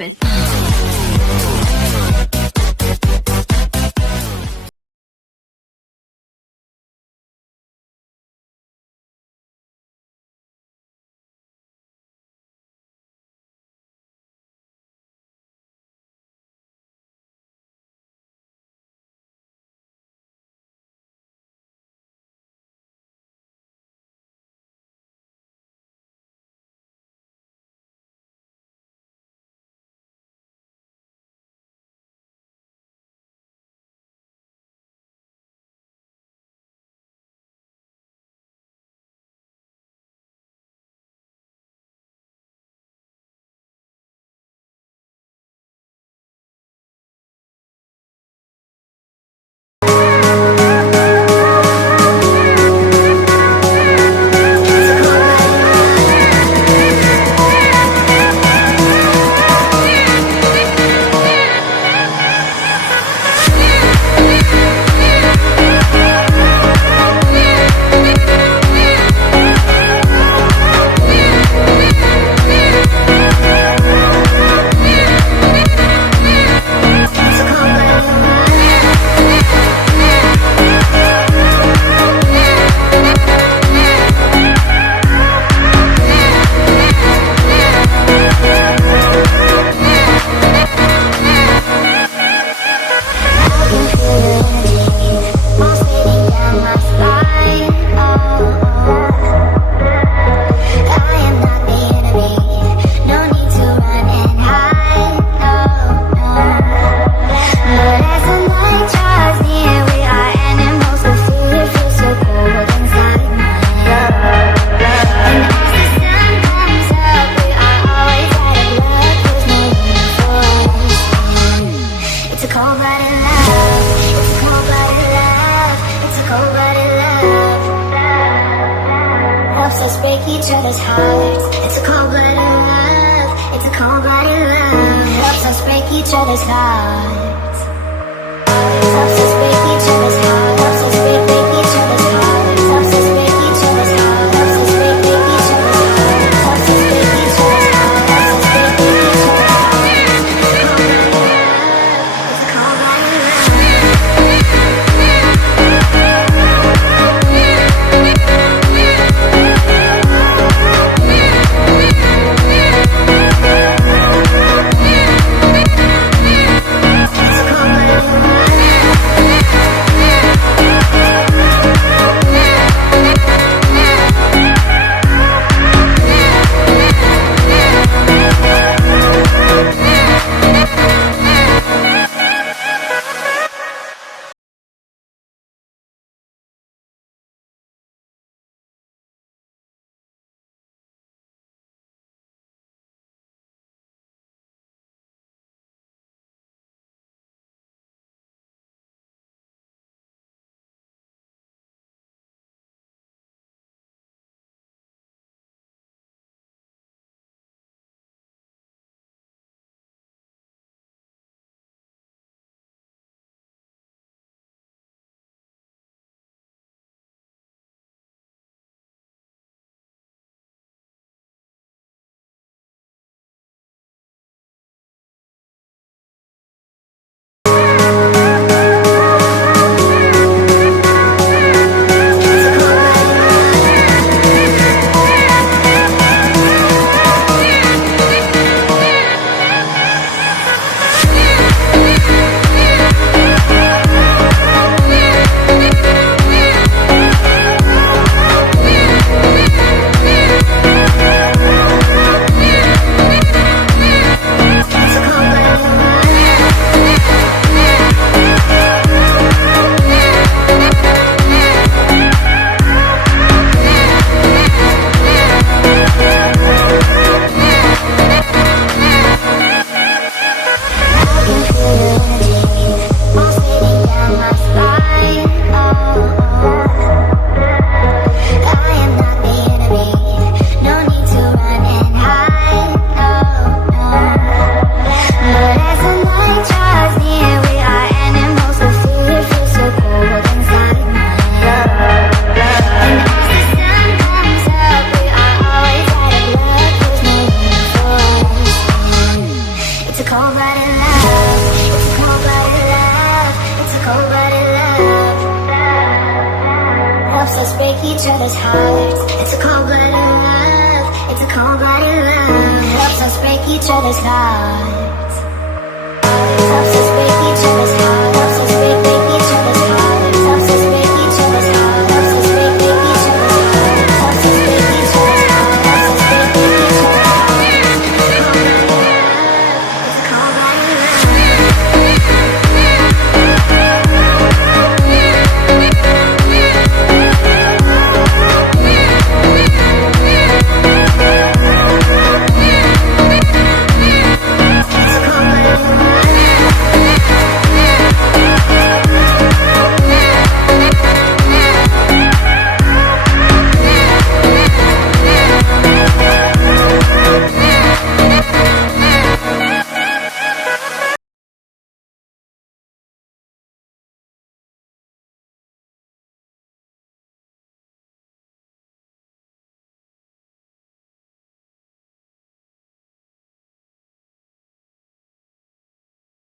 purpose. Break each other's hearts. It's a cold-blooded love. It's a cold-blooded love. Helps us break each other's hearts. Helps us break each other's hearts. Helps us break each other's hearts. Helps us break each other's hearts. Helps us break each other's hearts. Helps us break each other's hearts. Helps us break each other's hearts. It's a cold-blooded love. It's a cold-blooded love. helps us break each other's hearts. It's a cold-blooded love. It's a cold-blooded love. Helps us break each other's hearts. Helps us break each other's hearts. Helps us break each other's hearts. Helps us break each other's hearts. Helps us break each other's hearts. Helps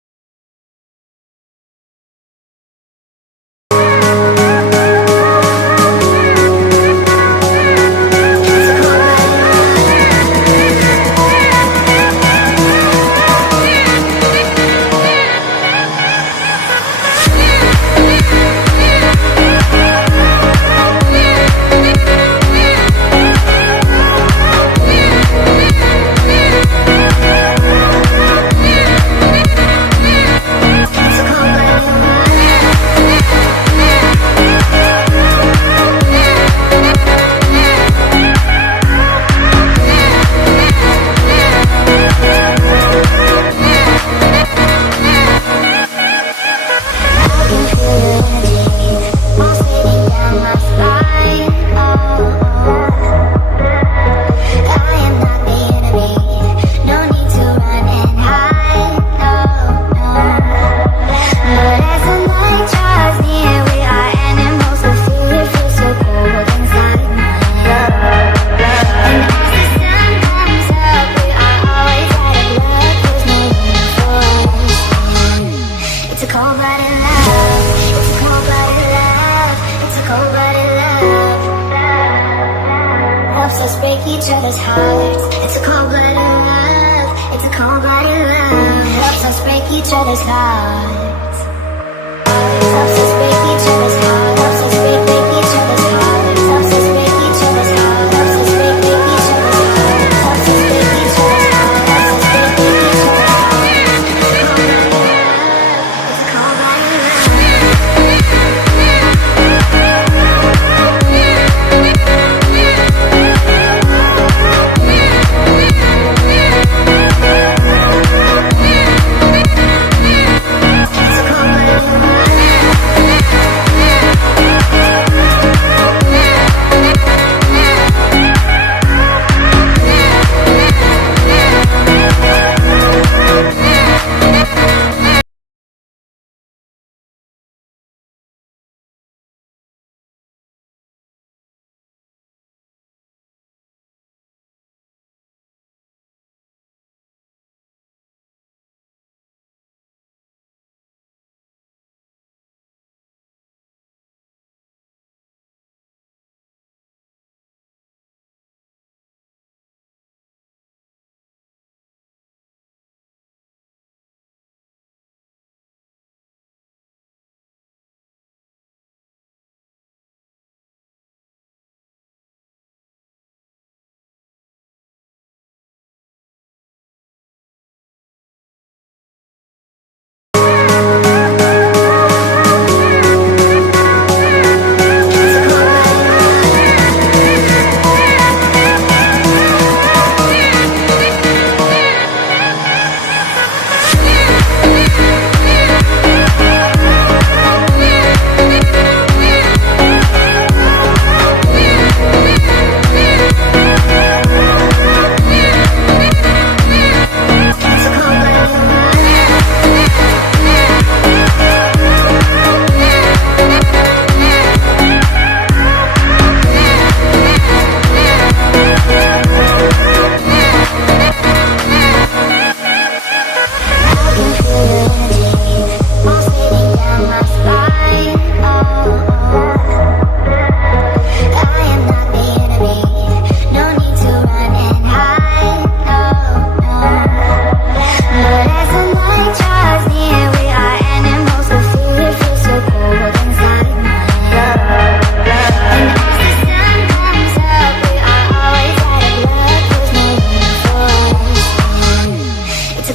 us break each other's hearts. Helps us break each other's hearts. It's a cold-blooded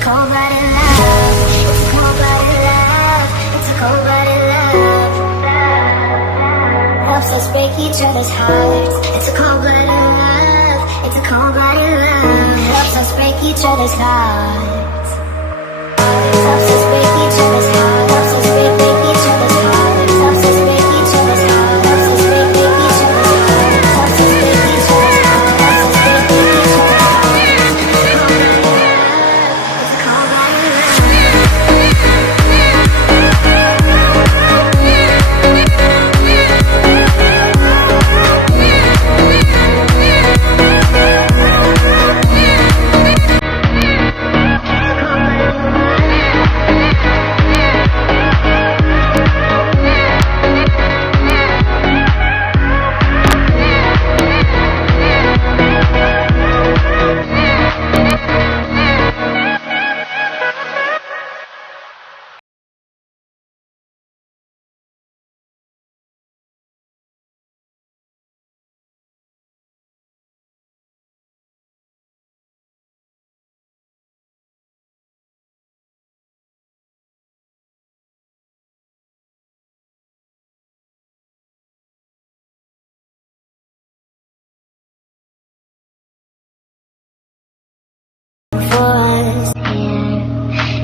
cold-blooded love. It's a cold-blooded love. It's a cold-blooded love. Helps us break each other's hearts. It's a cold-blooded love. It's a cold-blooded love. Helps us break each other's hearts. Helps us break each other's hearts. Helps us break each other's hearts. Helps us break each other's hearts. Helps us break each other's hearts. Helps us break each other's hearts. Helps us break each other's hearts. It's a cold-blooded force here.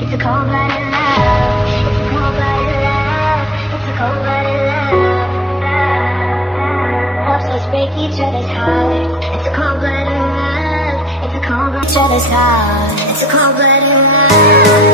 It's a cold-blooded love. It's a cold-blooded love. It's a cold-blooded love. Helps us break each other's hearts. It's a cold-blooded love. It's a cold-blooded each other's hearts. It's a cold-blooded love.